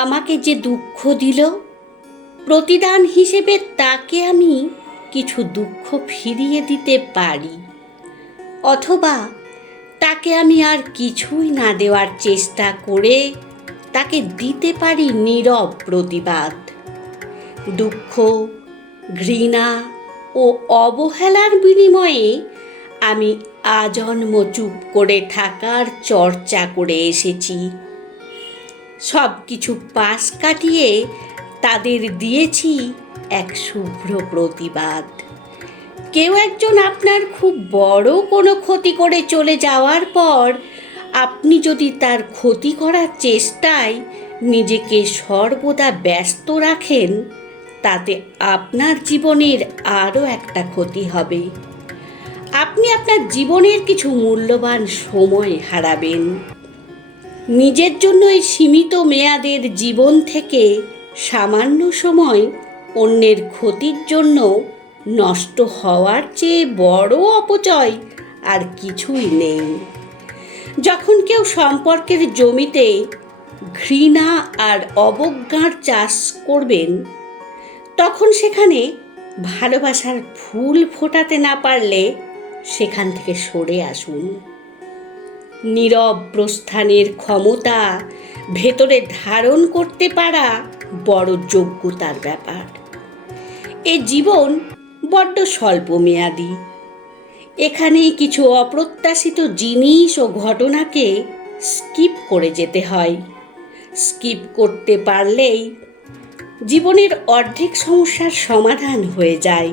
আমাকে যে দুঃখ দিল, প্রতিদান হিসেবে তাকে আমি কিছু দুঃখ ফিরিয়ে দিতে পারি, অথবা তাকে আমি আর কিছুই না দেওয়ার চেষ্টা করে তাকে দিতে পারি নীরব প্রতিবাদ। দুঃখ, ঘৃণা ও অবহেলার বিনিময়ে আমি আজন্ম চুপ করে থাকার চর্চা করে এসেছি। সব কিছু পাশ কাটিয়ে তাদের দিয়েছি এক শুভ্র প্রতিবাদ। কেউ একজন আপনার খুব বড় কোনো ক্ষতি করে চলে যাওয়ার পর আপনি যদি তার ক্ষতি করার চেষ্টায় নিজেকে সর্বদা ব্যস্ত রাখেন, তাতে আপনার জীবনের আরও একটা ক্ষতি হবে। আপনি আপনার জীবনের কিছু মূল্যবান সময় হারাবেন। নিজের জন্য এই সীমিত মেয়াদের জীবন থেকে সামান্য সময় অন্যের ক্ষতির জন্য নষ্ট হওয়ার চেয়ে বড় অপচয় আর কিছুই নেই। যখন কেউ সম্পর্কের জমিতে ঘৃণা আর অবজ্ঞার চাষ করবেন, তখন সেখানে ভালোবাসার ফুল ফোটাতে না পারলে সেখান থেকে সরে আসুন। নীরব প্রস্থানের ক্ষমতা ভেতরে ধারণ করতে পারা বড় যোগ্যতার ব্যাপার। এ জীবন বড্ড স্বল্পমেয়াদী। এখানেই কিছু অপ্রত্যাশিত জিনিস ও ঘটনাকে স্কিপ করে যেতে হয়। স্কিপ করতে পারলেই জীবনের অর্ধেক সমস্যার সমাধান হয়ে যায়।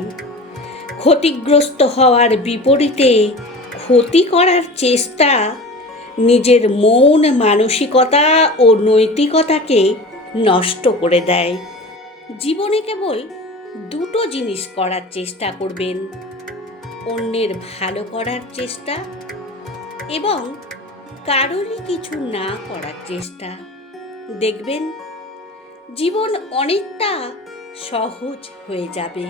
ক্ষতিগ্রস্ত হওয়ার বিপরীতে ক্ষতি করার চেষ্টা নিজের মন মানসিকতা ও নৈতিকতাকে নষ্ট করে দেয়। জীবনে কেবল দুটো জিনিস করার চেষ্টা করবেন: অন্যের ভালো করার চেষ্টা এবং কারোরই কিছু না করার চেষ্টা। দেখবেন জীবন অনেকটা সহজ হয়ে যাবে।